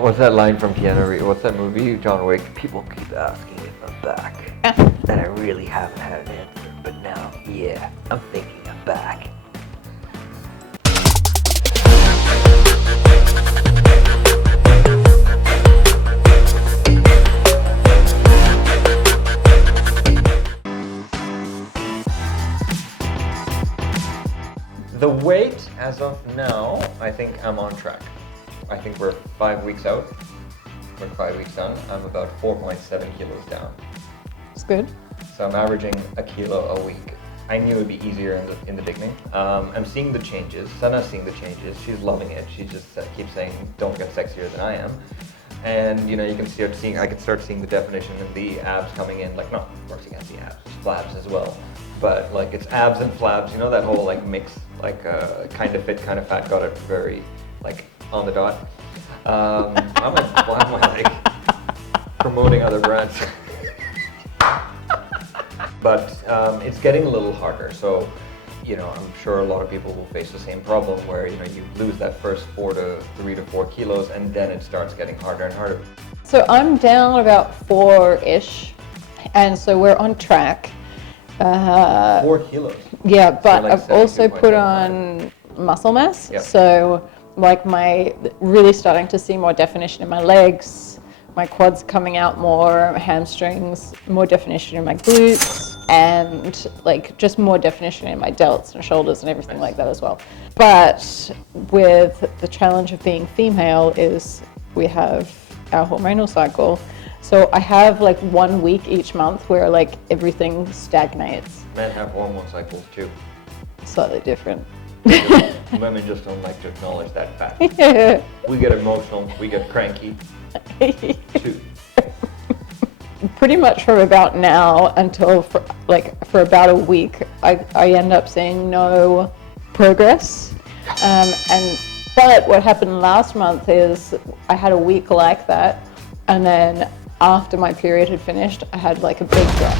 What's that line from Keanu Reeves? What's that movie? John Wick. People keep asking if I'm back, and I really haven't had an answer. But now, yeah, I'm thinking I'm back. The weight, as of now, I think I'm on track. I think we're 5 weeks out. We're 5 weeks done. I'm about 4.7 kilos down. It's good. So I'm averaging a kilo a week. I knew it would be easier in the beginning. I'm seeing the changes. Sana's seeing the changes. She's loving it. She just keeps saying, "Don't get sexier than I am." And you know, you can start seeing. I can start seeing the definition of the abs coming in. Like, no, of course you can't see abs, it's flabs as well. But like, it's abs and flabs. You know, that whole like mix, like kind of fit, kind of fat. Got it very like on the dot. I'm like promoting other brands. But it's getting a little harder. So, you know, I'm sure a lot of people will face the same problem where, you know, you lose that first 3 to 4 kilos and then it starts getting harder and harder. So I'm down about 4-ish, and so we're on track. 4 kilos? Yeah, but so like I've also put on muscle mass. Yep. So like really starting to see more definition in my legs, my quads coming out more, hamstrings, more definition in my glutes, and like just more definition in my delts and shoulders and everything like that as well. But with the challenge of being female is we have our hormonal cycle. So I have like 1 week each month where like everything stagnates. Men have hormone cycles too. Slightly different. Women just don't like to acknowledge that fact. Yeah. We get emotional, we get cranky too. Pretty much from about now until for about a week, I end up seeing no progress. But what happened last month is I had a week like that, and then after my period had finished, I had like a big drop.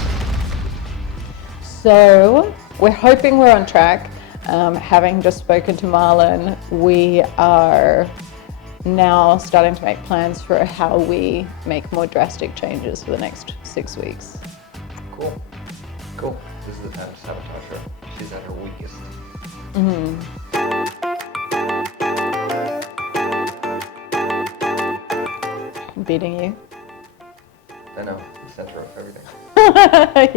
So we're hoping we're on track. Having just spoken to Marlon, we are now starting to make plans for how we make more drastic changes for the next 6 weeks. Cool. Cool. This is the time to sabotage her. She's at her weakest. Beating you. I know, the center of everything.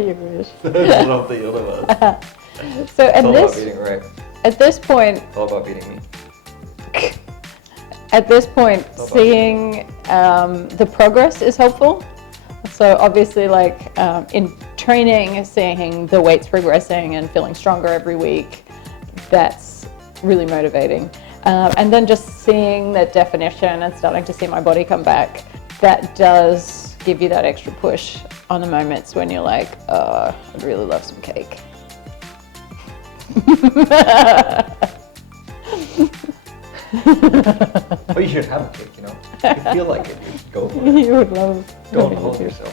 You wish. That's not the other one. So It's all about beating Ray. at this point, It's all about beating me. At this point, seeing the progress is helpful. So obviously, like in training, seeing the weights progressing and feeling stronger every week, that's really motivating. And then just seeing that definition and starting to see my body come back, that does give you that extra push on the moments when you're like, oh, I'd really love some cake. But you should have a cake, you know. If you feel like it, you go for it. You would love. Don't hold yourself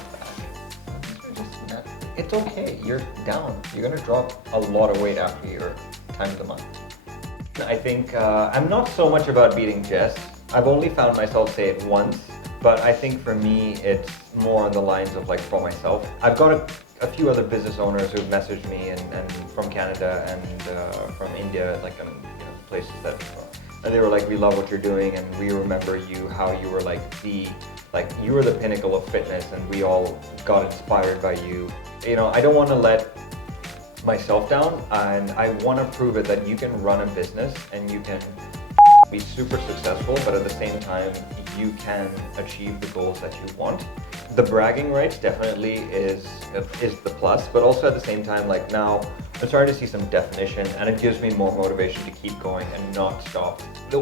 back. It's okay. You're down. You're gonna drop a lot of weight after your time of the month. I think I'm not so much about beating Jess. I've only found myself say it once, but I think for me it's more on the lines of like for myself. I've got a few other business owners who've messaged me and from Canada and from India, like you know, places that. And they were like, "We love what you're doing, and we remember you, how you were like you were the pinnacle of fitness, and we all got inspired by you." You know, I don't want to let myself down, and I want to prove it that you can run a business and you can be super successful, but at the same time, you can achieve the goals that you want. The bragging rights definitely is the plus, but also at the same time, like now, I'm starting to see some definition, and it gives me more motivation to keep going and not stop.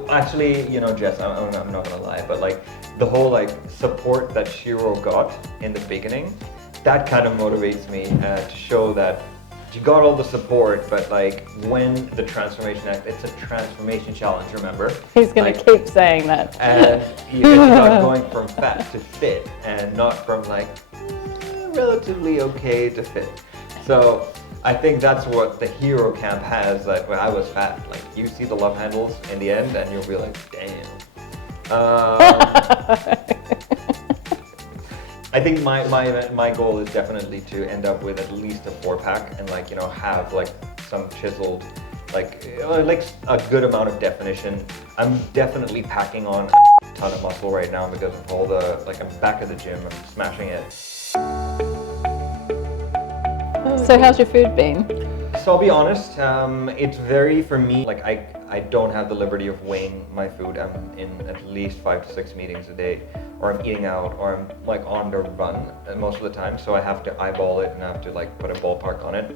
Actually, you know, Jess, I'm not gonna lie, but like the whole like support that Shiro got in the beginning, that kind of motivates me to show that you got all the support, but like when the transformation act, it's a transformation challenge, remember? He's gonna keep saying that. And it's about going from fat to fit and not from like relatively okay to fit. So I think that's what the hero camp has, that when I was fat, like you see the love handles in the end and you'll be like, damn, I think my goal is definitely to end up with at least a 4-pack and like, you know, have like some chiseled, like a good amount of definition. I'm definitely packing on a ton of muscle right now because of all the, like, I'm back at the gym, I'm smashing it. So how's your food been? So I'll be honest, it's very, for me, like I don't have the liberty of weighing my food. I'm in at least 5 to 6 meetings a day, or I'm eating out, or I'm like on the run most of the time. So I have to eyeball it and I have to like put a ballpark on it.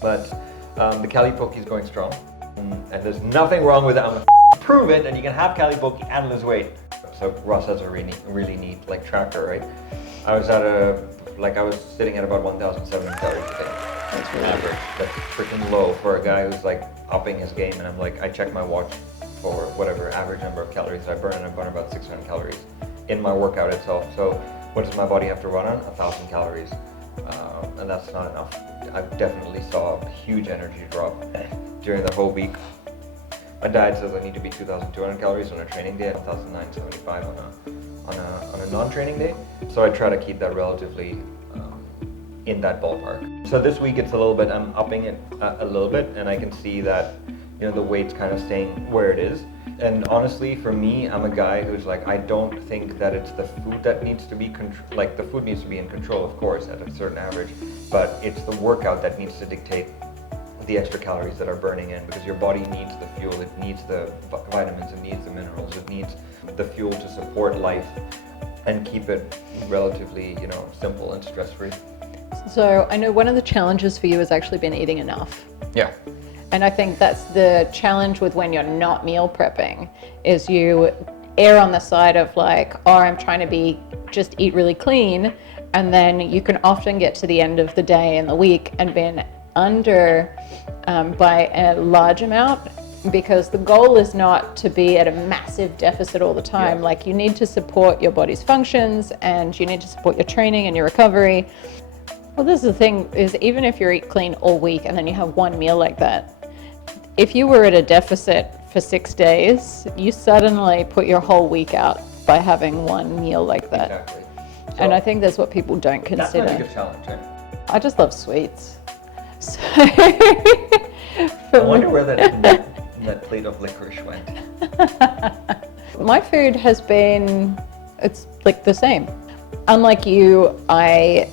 But the Cali Poke is going strong, and there's nothing wrong with it. I'm gonna prove it, and you can have Cali Poke and lose weight. So Russ has a really neat like tracker, right? I was sitting at about 1,700 calories a day. That's really average. That's freaking low for a guy who's like upping his game. And I'm like, I check my watch for whatever average number of calories I burn, and I burn about 600 calories in my workout itself. So what does my body have to run on? 1,000 calories, and that's not enough. I definitely saw a huge energy drop during the whole week. My diet says I need to be 2,200 calories on a training day, 1,975 on a non-training day. So I try to keep that relatively in that ballpark. So this week it's a little bit, I'm upping it a little bit, and I can see that, you know, the weight's kind of staying where it is. And honestly, for me, I'm a guy who's like, I don't think that it's the food that needs to be, like the food needs to be in control, of course, at a certain average, but it's the workout that needs to dictate the extra calories that are burning in, because your body needs the fuel, it needs the vitamins, it needs the minerals, it needs the fuel to support life and keep it relatively, you know, simple and stress-free. So I know one of the challenges for you has actually been eating enough. Yeah. And I think that's the challenge with when you're not meal prepping, is you err on the side of like, oh, I'm trying to just eat really clean. And then you can often get to the end of the day and the week and been under by a large amount, because the goal is not to be at a massive deficit all the time. Yeah. Like, you need to support your body's functions, and you need to support your training and your recovery. Well, this is the thing, is even if you eat clean all week and then you have one meal like that, if you were at a deficit for 6 days, you suddenly put your whole week out by having one meal like that. Exactly. So And I think that's what people don't consider. That's my biggest challenge, right? I just love sweets. So I wonder where that plate of licorice went. my food has been, it's like the same. Unlike you, I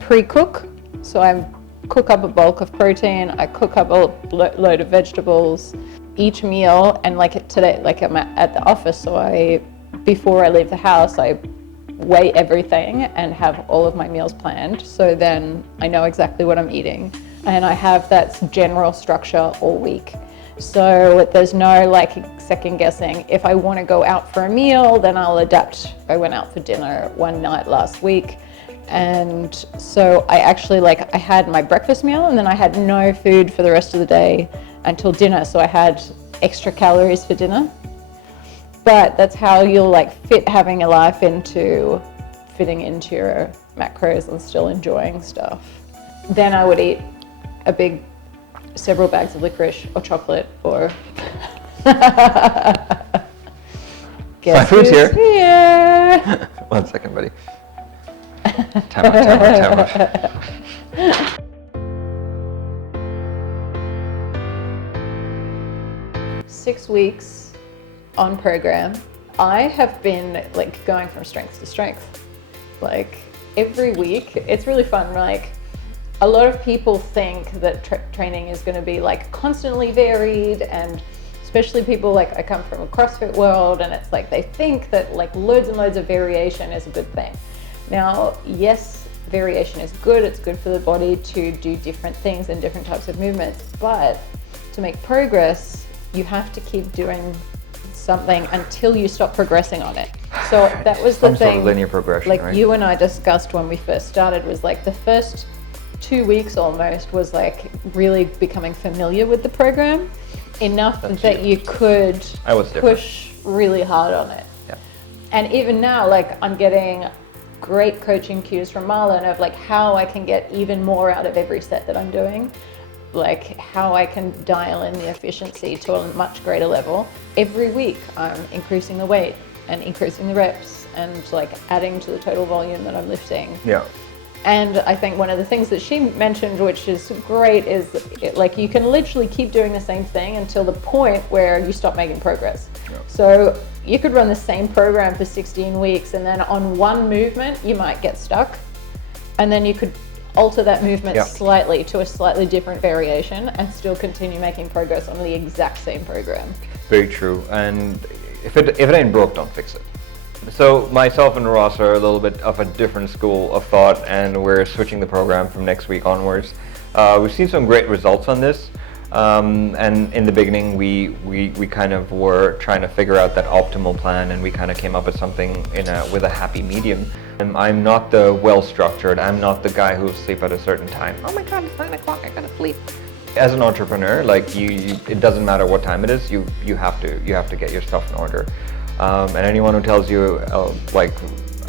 pre-cook. So I cook up a bulk of protein, I cook up a load of vegetables each meal, and like today, like I'm at the office, so before I leave the house, I weigh everything and have all of my meals planned. So then I know exactly what I'm eating, and I have that general structure all week. So there's no like second guessing. If I want to go out for a meal, then I'll adapt. I went out for dinner one night last week, and so I actually I had my breakfast meal, and then I had no food for the rest of the day until dinner. So I had extra calories for dinner. But that's how you'll fit having a life into fitting into your macros and still enjoying stuff. Then I would eat several bags of licorice or chocolate or guess my food's who's here. 1 second, buddy. Time out. 6 weeks on program. I have been going from strength to strength. Every week, it's really fun. A lot of people think that training is going to be constantly varied, and especially people I come from a CrossFit world, and it's they think that loads and loads of variation is a good thing. Now, yes, variation is good. It's good for the body to do different things and different types of movements, but to make progress, you have to keep doing something until you stop progressing on it. So that was the Some thing. sort of linear progression, right? You and I discussed when we first started was the first 2 weeks almost was really becoming familiar with the program enough that you could push really hard on it. Yeah. And even now, I'm getting great coaching cues from Marlon of how I can get even more out of every set that I'm doing. like how I can dial in the efficiency to a much greater level. Every week I'm increasing the weight and increasing the reps and like adding to the total volume that I'm lifting. Yeah. And I think one of the things that she mentioned, which is great, is that like you can literally keep doing the same thing until the point where you stop making progress. Yeah. So you could run the same program for 16 weeks and then on one movement you might get stuck, and then you could alter that movement slightly to a slightly different variation and still continue making progress on the exact same program. Very true. And if it ain't broke, don't fix it. So myself and Ross are a little bit of a different school of thought, and we're switching the program from next week onwards. We've seen some great results on this, and in the beginning we kind of were trying to figure out that optimal plan, and we kind of came up with something with a happy medium. And I'm not the well-structured, I'm not the guy who'll sleep at a certain time. Oh my god, it's 9 o'clock, I gotta sleep. As an entrepreneur, like you it doesn't matter what time it is, you have to get your stuff in order. And anyone who tells you like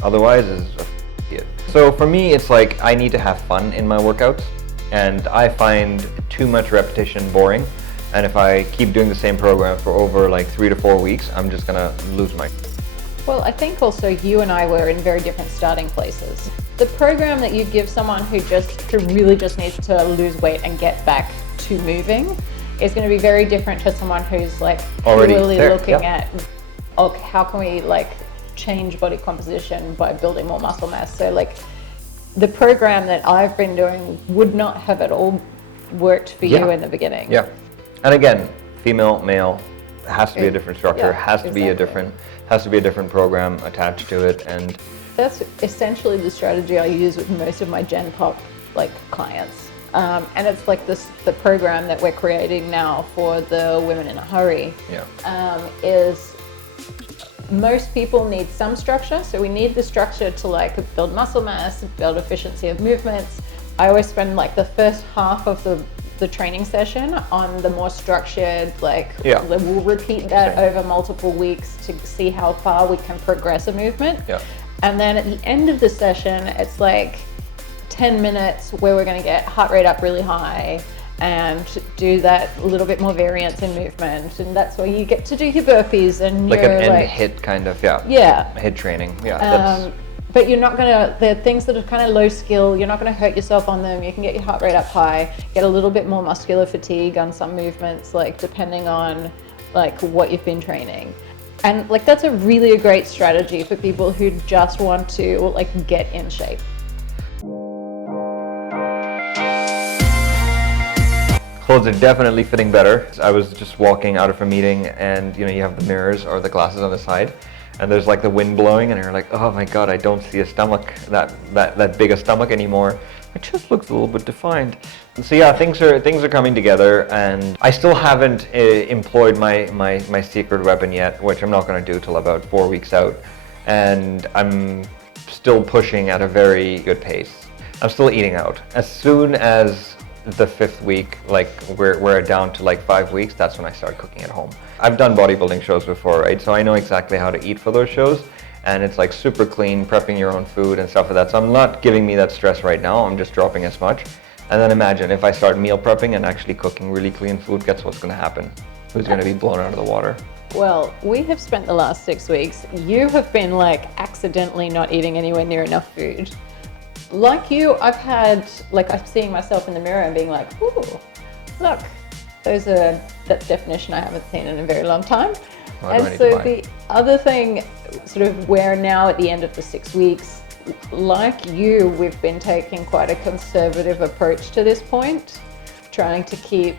otherwise is a idiot. So for me, it's like I need to have fun in my workouts, and I find too much repetition boring. And if I keep doing the same program for over like 3 to 4 weeks, I'm just gonna lose my. Well, I think also you and I were in very different starting places. The program that you give someone who really just needs to lose weight and get back to moving is going to be very different to someone who's like already really there, looking at, okay, how can we like change body composition by building more muscle mass? So like the program that I've been doing would not have at all worked for you in the beginning. Yeah. And again, female, male, has to be a different structure, has to be a different program attached to it. And that's essentially the strategy I use with most of my Gen Pop like clients. And it's like the program that we're creating now for the Women in a Hurry is most people need some structure. So we need the structure to like build muscle mass, build efficiency of movements. I always spend like the first half of the training session on the more structured, like we'll repeat that over multiple weeks to see how far we can progress a movement. And then at the end of the session, it's like 10 minutes where we're going to get heart rate up really high and do that little bit more variance in movement, and that's where you get to do your burpees and like your an end hit kind of hit training. But you're not gonna, the things that are kind of low skill, you're not gonna hurt yourself on them. You can get your heart rate up high, get a little bit more muscular fatigue on some movements, like depending on like what you've been training. And like that's a great strategy for people who just want to like get in shape. Clothes are definitely fitting better. I was just walking out of a meeting, and you have the mirrors or the glasses on the side, and there's like the wind blowing, and you're like, oh my god, I don't see a stomach, that big a stomach anymore. It just looks a little bit defined. And so things are coming together, and I still haven't employed my secret weapon yet, which I'm not going to do till about 4 weeks out, and I'm still pushing at a very good pace. I'm still eating out. As soon as the 5th week, like we're down to like 5 weeks, that's when I start cooking at home. I've done bodybuilding shows before, right? So I know exactly how to eat for those shows, and it's like super clean, prepping your own food and stuff like that. So I'm not giving me that stress right now, I'm just dropping as much. And then imagine if I start meal prepping and actually cooking really clean food, guess what's gonna happen? Who's gonna be blown out of the water? Well, we have spent the last 6 weeks, you have been like accidentally not eating anywhere near enough food. Like you, I'm seeing myself in the mirror and being like, ooh, look, that's definition I haven't seen in a very long time. And so the other thing, sort of we're now at the end of the 6 weeks, like you, we've been taking quite a conservative approach to this point, trying to keep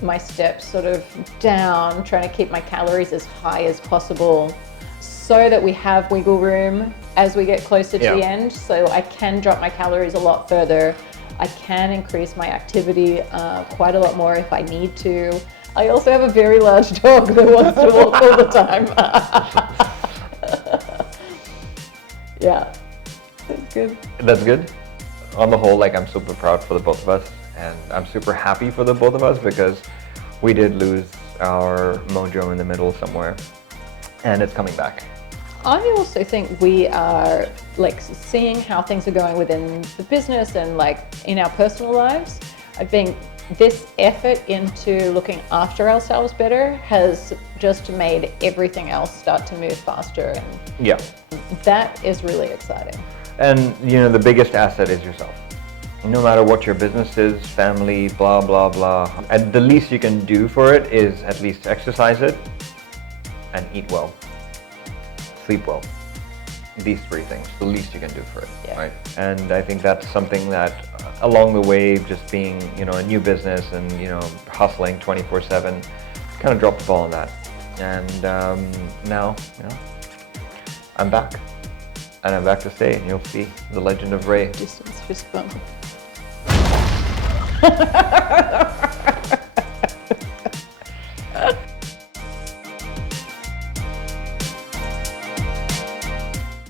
my steps sort of down, trying to keep my calories as high as possible, so that we have wiggle room as we get closer to the end. So I can drop my calories a lot further. I can increase my activity quite a lot more if I need to. I also have a very large dog that wants to walk all the time. Yeah, that's good. That's good. On the whole, like I'm super proud for the both of us, and I'm super happy for the both of us because we did lose our mojo in the middle somewhere, and it's coming back. I also think we are like seeing how things are going within the business and like in our personal lives. I think this effort into looking after ourselves better has just made everything else start to move faster, and Yeah. that is really exciting. And the biggest asset is yourself. No matter what your business is, family, blah, blah, blah. And the least you can do for it is at least exercise it and eat well, sleep well. These three things, the least you can do for it, Yeah. right? And I think that's something that along the way, just being, a new business and, hustling 24/7, kind of dropped the ball on that. And now, I'm back. And I'm back to stay, and you'll see the legend of Ray. Distance fist bump.